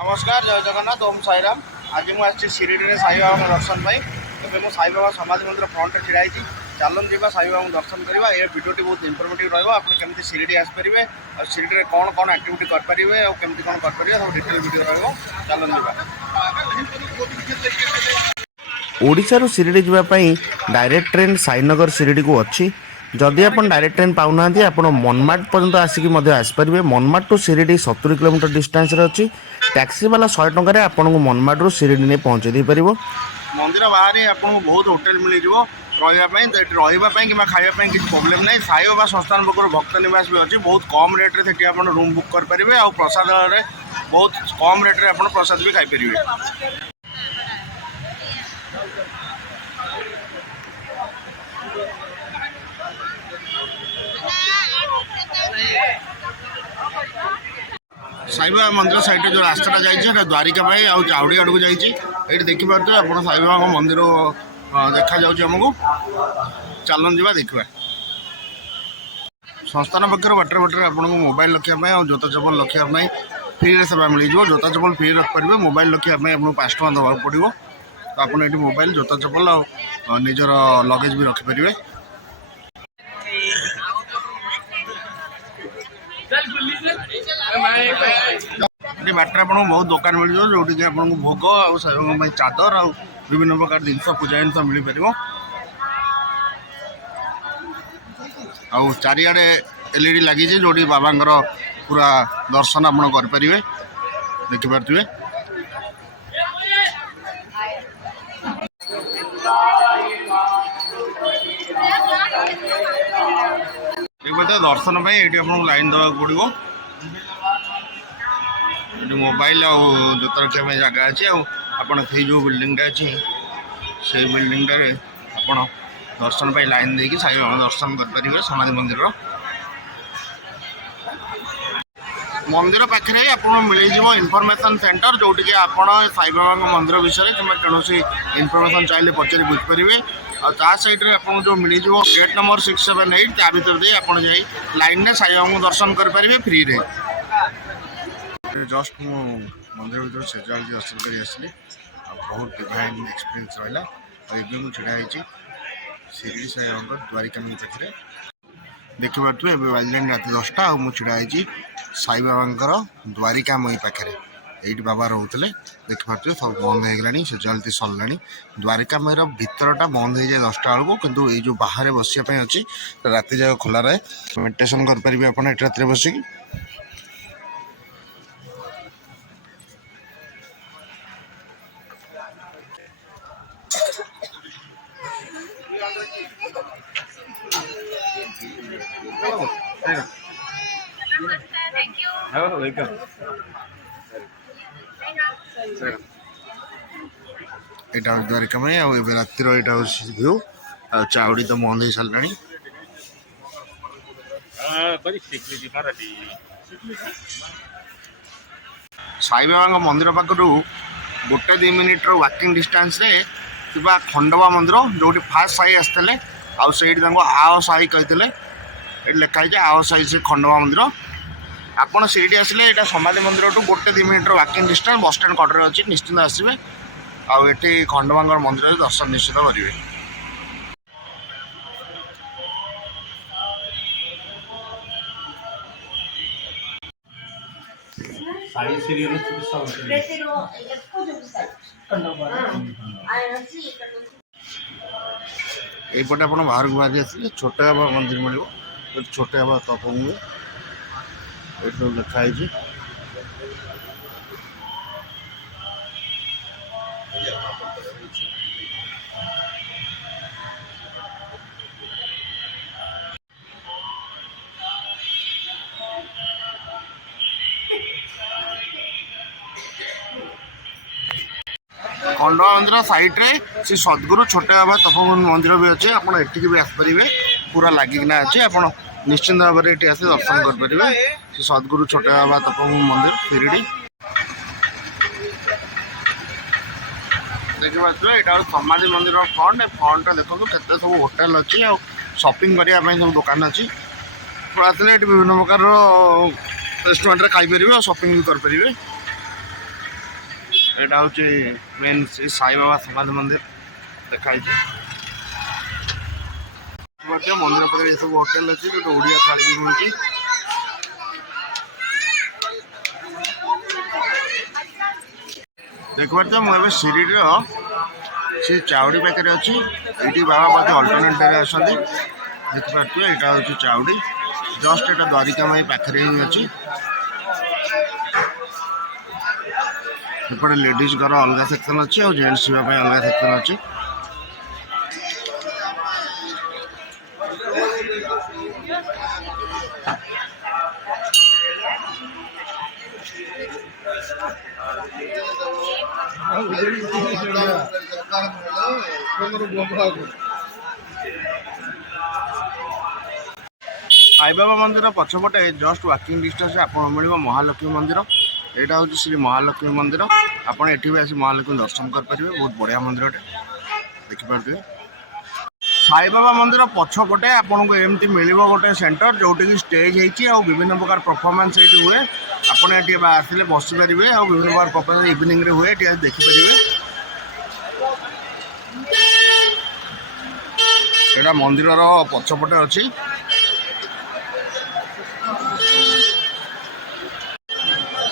नमस्कार जय जगन्नाथ ओम साईराम। आज मुझे शिरडी साई बाबा दर्शन पाई तो साई बाबा समाधि मंदिर फ्रंट ढड़ा है। चलन जी साई बाबा दर्शन करवा। ये भिडियोटी बहुत इनफर्मेटिव रही शिरडी आसपारे और शिरडी में कौन कौन एक्टिविटी करेंगे और केमती कौन करेंगे सब डिटेल वीडियो चलन ओडिशारू शिरडी जावाई डायरेक्ट ट्रेन साईनगर शिरडी को अच्छी। जदि आप डायरेक्ट ट्रेन पाऊना आप मनमाड पर्यंत आसिक आसपारे। Manmad to Shirdi 70 kilometre distance अच्छी। टैक्सी वाला 100 टकर आपको मनमाड रू शिरडी नहीं पहुँचे दे पार। मंदिर बाहर आपको बहुत होटेल मिल रही कि खावाई किसी प्रोब्लेम ना। साई बाबा संस्थान पक्ष भक्त निवास भी अच्छी। बहुत कम रेट्रे आप रूम बुक करेंगे और प्रसाद बहुत कम रेट्रे आप प्रसाद भी खाईपर। साई बाबा मंदिर साइड जो रास्ता जाइए द्वारिका आउ चाउड़ी आड़ को जाइए। देखिपे आप साई बाबा मंदिर देखा जामको। चलन जा देखा। संस्थान पक्ष बाटर बाटर आपको मोबाइल रखापी और जोता चप्पल रखापी फ्री सेवा मिल जाए। जोता चप्पल फ्री रखिपारे। मोबाइल रखापी आपको 5 टका देवाक पड़ो। तो आप मोबाइल जोता चप्पल और निजर लगेज भी रखिपारे। बाटर आपको बहुत दुकान मिल जाए जो कि आपको भोग और चादर और विभिन्न प्रकार जिन पूजा जिन मिल पार। आ चारिड़े एलईडी लगी जो बाबा पूरा दर्शन आप करेंगे देखिपे। दर्शन ये आपको लाइन देवाक पड़ो। मोबाइल और जोता रखा जगह अच्छे। आपड़ी जो बिल्डिंगटा अच्छी से बिल्डिंगटे आप दर्शन पर लाइन देकी साई बाबा दर्शन करेंगे। समाधि मंदिर मंदिर पाखे आपको मिल जाए इनफॉरमेशन सेंटर जोटि कि आप साई बाबा मंदिर विषय कि कौन इनफॉरमेशन चाहिए पचारि बुझीपारे। और ता साइड में आपको जो मिल जाए गेट नंबर 678 त्या भर दे आप लाइन में साई बाबा दर्शन करेंगे फ्री रे। जस्ट मु मंदिर भर से दर्शन कर आसली। बहुत डिवाइन एक्सपीरियंस रहा। और मुझे छिड़ा शिरडी साई बाबा द्वारिका पाखे देखिपे। बाजिलानी रात 10टा और मुझे छिड़ा साई बाबा द्वारिका मई पाखे ये बाबा रोते देखिपे। सब बंद होगलानी से जल्दी सरला। द्वारिका मईर भितरटा बंद हो जाए 10टा बेलू कितु ये जो बाहर बसापी अच्छी राति जाक खोला रहे। मेडिटेशन करेंगे आप रात बसिक। यहाँ द्वारिका में रातिर यहाँ भ्यू चाउड़ी तो बंद हो सारा। साई बाबा मंदिर पाखु 1-2 मिनिट वाकिंग डिस्टेंस रे खंडवा मंदिर जो फास्ट साई आसते आई आओ साई कहते ये लिखाई आओ साई से खंडवा मंदिर। आपड़ सीढ़ी आसिले यहाँ समाधि मंदिर to 1-2 minute walking distance bus stand कड़े अच्छी निश्चिंत आसवे। आठी खंडवा मंदिर दर्शन निश्चित करेंगे। यपटे आप बाहर को बाहर आसे छोटे बाबा मंदिर मिले। छोटे बाबा तपभूमि ये सब लिखाई। खंडवा मंदिर साइड रे श्री सद्गुरु छोटे बाबा तपोवन मंदिर भी अच्छे। आप भी आसपारे पूरा लगिना अच्छे। आप निश्चिंत भाव में ये आस दर्शन करेंगे श्री सद्गुरु छोटे बाबा तपोवन मंदिर शिरडी। देखिए यहाँ समाधि मंदिर फ्रंट फ्रंट देखो केते सब होटेल अच्छी और शॉपिंग करने सब दुकान अच्छी। आसले विभिन्न प्रकार रेस्टोरेंट खाईपर और शॉपिंग भी करेंगे। ଏଇଟା ହେଉଛି ମେନ୍ ଶ୍ରୀ ସାଇବାବା ସମାଧି ମନ୍ଦିର ଦେଖାହେଇଛି। ମନ୍ଦିର ପାଖରେ ଏସବୁ ହୋଟେଲ ଅଛି ଯୋଉଠି ଓଡ଼ିଆ ଥାଳି ବି ମିଳୁଛି। ଦେଖିପାରୁଛ ମୁଁ ଏବେ ଶିରିଡ଼ିର ସେ ଚାଉଡ଼ି ପାଖରେ ଅଛି। ଏଇଠି ବାବା ମଧ୍ୟ ଅଲ୍ଟରନେଟିଭରେ ଆସନ୍ତି। ଦେଖିପାରୁଥିବେ ଏଇଟା ହେଉଛି ଚାଉଡ଼ି, ଜଷ୍ଟ ଏଇଟା ଦ୍ୱାରିକା ମାଇ ପାଖରେ ହିଁ ଅଛି। ଏପଟେ ଲେଡ଼ିଜ୍ଙ୍କର ଅଲଗା ସେକ୍ସନ୍ ଅଛି ଆଉ ଜେଣ୍ଟସ୍ ଯିବା ପାଇଁ ଅଲଗା ସେକ୍ସନ୍ ଅଛି। ସାଇବାବା ମନ୍ଦିର ପଛପଟେ ଜଷ୍ଟ ୱାକିଂ ଡିଷ୍ଟାନ୍ସରେ ଆପଣ ମିଳିବ ମହାଲକ୍ଷ୍ମୀ ମନ୍ଦିର। ଏଇଟା ହେଉଛି ଶ୍ରୀ ମହାଲକ୍ଷ୍ମୀ ମନ୍ଦିର। ଆପଣ ଏଠି ବି ଆସି ମହାଲକ୍ଷ୍ମୀ ଦର୍ଶନ କରିପାରିବେ। ବହୁତ ବଢ଼ିଆ ମନ୍ଦିରଟେ ଦେଖିପାରୁଥିବେ। ସାଇବାବା ମନ୍ଦିର ପଛପଟେ ଆପଣଙ୍କୁ ଏମିତି ମିଳିବ ଗୋଟେ ସେଣ୍ଟର ଯେଉଁଠିକି ଷ୍ଟେଜ୍ ହେଇଛି ଆଉ ବିଭିନ୍ନ ପ୍ରକାର ପରଫର୍ମାନ୍ସ ଏଇଠି ହୁଏ। ଆପଣ ଏଠି ଆସିଲେ ବସିପାରିବେ ଆଉ ବିଭିନ୍ନ ପ୍ରକାର ପରଫର୍ମାନ୍ସ ଇଭିନିଂରେ ହୁଏ, ଏଠି ଆସି ଦେଖିପାରିବେ। ଏଇଟା ମନ୍ଦିରର ପଛପଟେ ଅଛି।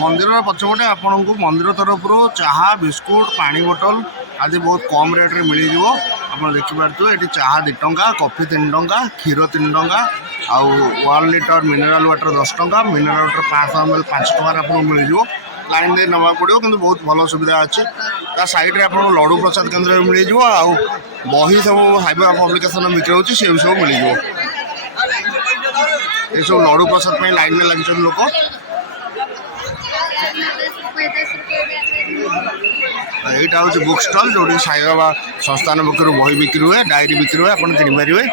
ମନ୍ଦିରର ପଛପଟେ ଆପଣଙ୍କୁ ମନ୍ଦିର ତରଫରୁ ଚାହା, ବିସ୍କୁଟ, ପାଣି ବୋଟଲ ଆଦି ବହୁତ କମ୍ ରେଟ୍ରେ ମିଳିଯିବ। ଆପଣ ଦେଖିପାରୁଥିବେ ଏଠି ଚାହା 2 ଟଙ୍କା, କଫି 3 ଟଙ୍କା, କ୍ଷୀର 3 ଟଙ୍କା ଆଉ 1 ଲିଟର ମିନେରାଲ ୱାଟର 10 ଟଙ୍କା, ମିନେରାଲ ୱାଟର 500 ml 5 ଟଙ୍କାରେ ଆପଣଙ୍କୁ ମିଳିଯିବ। ଲାଇନ୍ ଦେଇ ନେବାକୁ ପଡ଼ିବ କିନ୍ତୁ ବହୁତ ଭଲ ସୁବିଧା ଅଛି। ତା ସାଇଡ଼୍ରେ ଆପଣଙ୍କୁ ଲଡ଼ୁ ପ୍ରସାଦ କେନ୍ଦ୍ର ବି ମିଳିଯିବ ଆଉ ବହି ସବୁ ସାଇବାବା ପବ୍ଲିକେସନ୍ ବିକ୍ରି ହେଉଛି ସେ ସବୁ ମିଳିଯିବ। ଏସବୁ ଲଡ଼ୁ ପ୍ରସାଦ ପାଇଁ ଲାଇନ୍ରେ ଲାଗିଛନ୍ତି ଲୋକ। এইটা হচ্ছে বুক স্টল যেটি সাইবাবা সংস্থান পক্ষর বই বিক্রি হুয়ে, ডায়েরি বিক্রি হুয়ে, আপনার কিনিপারে।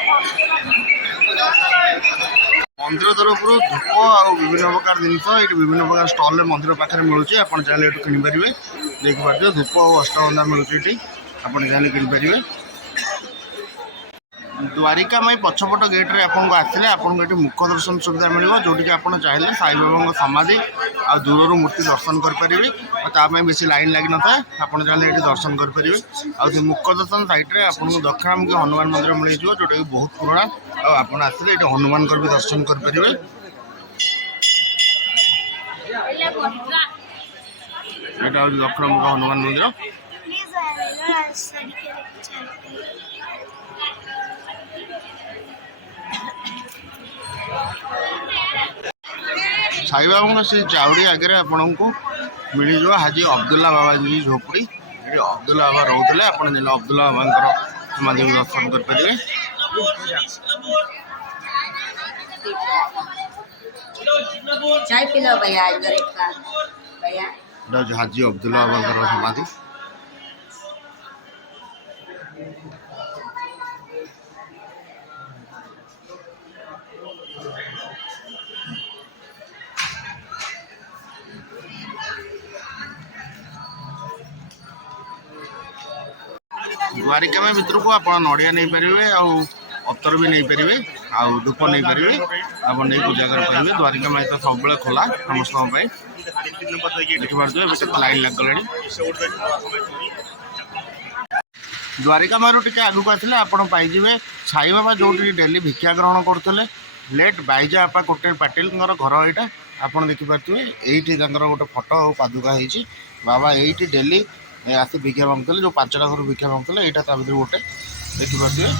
মন্দির তরফর ধূপ আর বিভিন্ন প্রকার জিনিস এটি বিভিন্ন প্রকার স্টলে মন্দির পাখে মিলুଛି। আপনার চাইলে এটু কিনিপারে। দেখিপারে ধূপ আর অষ্টগন্ধা মিলুଛି এটি, আপনার চাইলে কিনিপারে। ଦ୍ୱାରିକା ମାଇ ପଛପଟ ଗେଟ୍ରେ ଆପଣଙ୍କୁ ଆସିଲେ ଆପଣଙ୍କୁ ଏଠି ମୁଖ ଦର୍ଶନ ସୁବିଧା ମିଳିବ, ଯେଉଁଠିକି ଆପଣ ଚାହିଁଲେ ସାଇବାବାଙ୍କ ସମାଧି ଆଉ ଦୂରରୁ ମୂର୍ତ୍ତି ଦର୍ଶନ କରିପାରିବେ। ଆଉ ତା ପାଇଁ ବେଶୀ ଲାଇନ୍ ଲାଗିନଥାଏ, ଆପଣ ଚାହିଁଲେ ଏଠି ଦର୍ଶନ କରିପାରିବେ। ଆଉ ସେ ମୁଖ ଦର୍ଶନ ସାଇଟ୍ରେ ଆପଣଙ୍କୁ ଦକ୍ଷିଣାମୁଖୀ ହନୁମାନ ମନ୍ଦିର ମିଳିଯିବ, ଯେଉଁଟାକି ବହୁତ ପୁରୁଣା। ଆଉ ଆପଣ ଆସିଲେ ଏଠି ହନୁମାନଙ୍କର ବି ଦର୍ଶନ କରିପାରିବେ। ଏଇଟା ହେଉଛି ଦକ୍ଷିଣାମୁଖୀ ହନୁମାନ ମନ୍ଦିର। ସାଇବାବାଙ୍କ ସେ ଚାଉଡ଼ି ଆଗରେ ଆପଣଙ୍କୁ ମିଳିଯିବ ହାଜି ଅବଦୁଲ୍ଲା ବାବାଜୀ ଝୋପଡ଼ି। ଏଠି ଅବଦୁଲ୍ଲା ବାବା ରହୁଥିଲେ, ଆପଣ ଦିନ ଅବଦୁଲ୍ଲା ବାବାଙ୍କର ସମାଧି ଦର୍ଶନ କରିପାରିବେ। ହାଜି ଅବଦୁଲ୍ଲା ବାବାଙ୍କର ସମାଧି। ଦ୍ୱାରିକା ମାଇ ଭିତରକୁ ଆପଣ ନଡ଼ିଆ ନେଇପାରିବେ ଆଉ ଅତର ବି ନେଇପାରିବେ ଆଉ ଧୂପ ନେଇପାରିବେ। ଆପଣ ନେଇ ପୂଜା କରିପାରିବେ। ଦ୍ୱାରିକା ମାଇ ତ ସବୁବେଳେ ଖୋଲା ସମସ୍ତଙ୍କ ପାଇଁ। ଦେଖିପାରୁଥିବେ ଏବେ କେତେ ଲାଇନ୍ ଲାଗିଗଲାଣି। ଦ୍ୱାରିକା ମାଇରୁ ଟିକେ ଆଗକୁ ଆସିଲେ ଆପଣ ପାଇଯିବେ ସାଇବାବା ଯେଉଁଠି ଡେଲି ଭିକ୍ଷା ଗ୍ରହଣ କରୁଥିଲେ। ଲେଟ୍ ବାଇଜାପା କୋଟେ ପାଟିଲଙ୍କର ଘର ଏଇଟା। ଆପଣ ଦେଖିପାରୁଥିବେ ଏଇଠି ତାଙ୍କର ଗୋଟେ ଫଟୋ ଆଉ ପାଦୁକା ହେଇଛି। ବାବା ଏଇଠି ଡେଲି ଆସି ଭିକ୍ଷା ମାଗୁଥିଲେ, ଯେଉଁ 5ଟା ଘରୁ ଭିକ୍ଷା ମାଗୁଥିଲେ, ଏଇଟା ତା ଭିତରୁ ଗୋଟେ। ଦେଖିପାରୁଥିବେ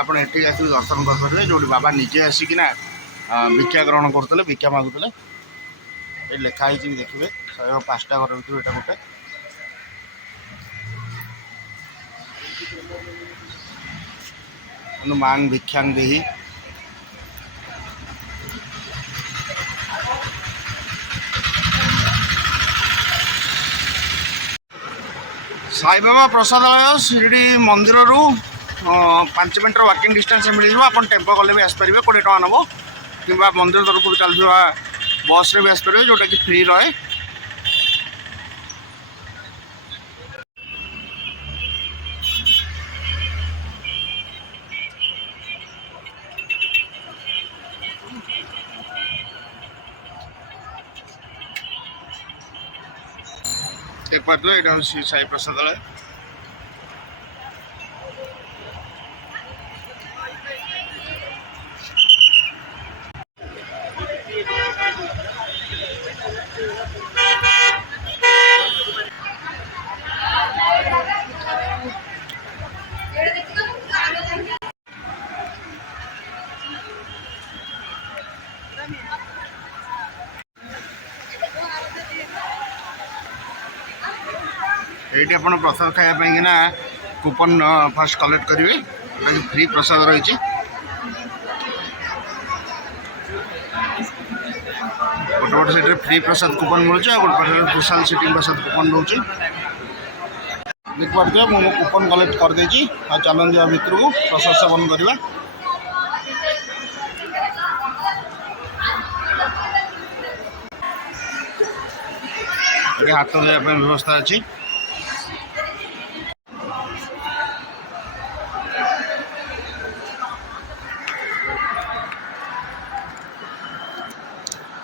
ଆପଣ ଏଠିକି ଆସିକି ଦର୍ଶନ କରିପାରିବେ, ଯେଉଁଠି ବାବା ନିଜେ ଆସିକିନା ଭିକ୍ଷା ଗ୍ରହଣ କରୁଥିଲେ, ଭିକ୍ଷା ମାଗୁଥିଲେ। ଏଠି ଲେଖା ହେଇଛି ଦେଖିବେ 5ଟା ଘର ଭିତରୁ ଏଇଟା ଗୋଟେ। ମାଙ୍ଗ ଭିକ୍ଷାଙ୍ଗ ଦେହି। ସାଇବାବା ପ୍ରସାଦାଳୟ ଶିରିଡ଼ି ମନ୍ଦିରରୁ 5 ମିନିଟ୍ର ୱାକିଂ ଡିଷ୍ଟାନ୍ସରେ ମିଳିଯିବ। ଆପଣ ଟେମ୍ପୋ ଗଲେ ବି ଆସିପାରିବେ, 20 ଟଙ୍କା ନେବ। କିମ୍ବା ମନ୍ଦିର ତରଫରୁ ଚାଲୁଥିବା ବସ୍ରେ ବି ଆସିପାରିବେ, ଯେଉଁଟାକି ଫ୍ରି ରହେ। देख पार्थ यहाँ हूँ श्री साई प्रसादालय। ये प्रसाद खायापी ना कूपन फास्ट कलेक्ट करेंगे फ्री प्रसाद रही गोटे गोटे सीट फ्री प्रसाद कूपन मिलूँ गोटे स्पेशल सीटिंग प्रसाद कूपन रोचे देख पारे मुझे कूपन कलेक्ट करदे चलन जा भितर को प्रसाद सेवन करवा। हाथ धोवाई व्यवस्था अच्छी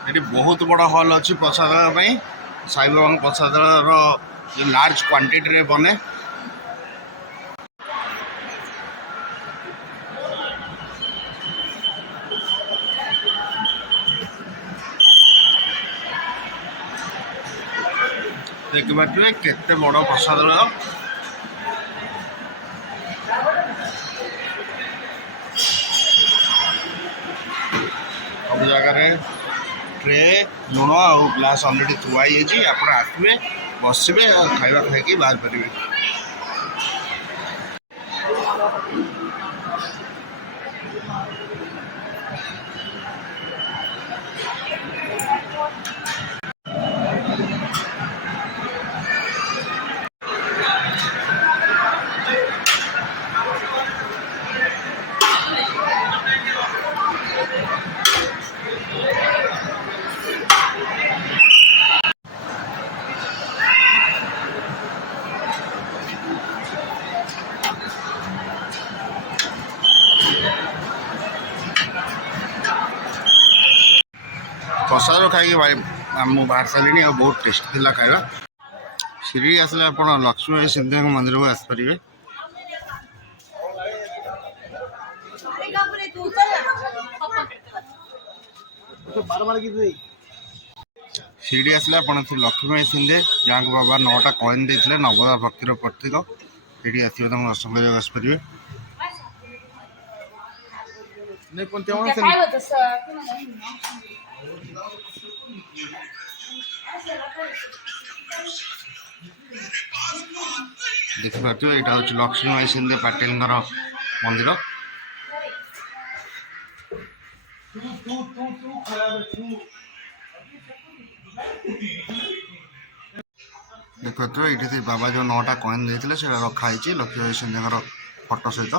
ये बहुत बड़ा हॉल अच्छी प्रसाद साई बाबा प्रसाद लार्ज क्वांटिटी रे बने देखिए केते बड़ प्रसाद सब जगह ट्रे लुण और ग्लास अलरेडी थुआई आप आसवे बसवे खाଇବା खाई बाहर पारे। प्रसाद खाई भाई बाहर सारे और बहुत टेस्टी थी खाଇବା। शिरडी आसले आप लक्ष्मी सिंह मंदिर को आसपारे। शिरडी आसले आप लक्ष्मी सिंधे जहाँ को बाबा 9टा कॉइन देते नवदा भक्तिर प्रतीक ये आसवे दर्शन कर आसपारे। देखिए यहाँ हूँ लक्ष्मी सिंधे पाटिल मंदिर। देखो ये बाबा जो 9टा कॉइन देते रखाई लक्ष्मी सिंधे फोटो सहित।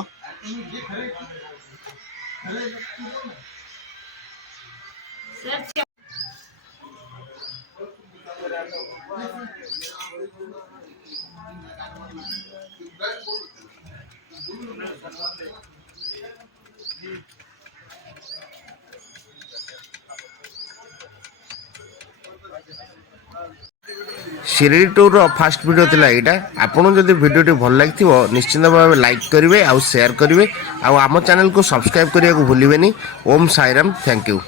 शिरडी टूर फास्ट वीडियो थिला एटा आपन जदि वीडियोटी भल लगी निश्चिंत भाव लाइक करेंगे आउ शेयर करेंगे आम चैनल को सब्सक्राइब करने को भूलिए। Om Sairam thank you.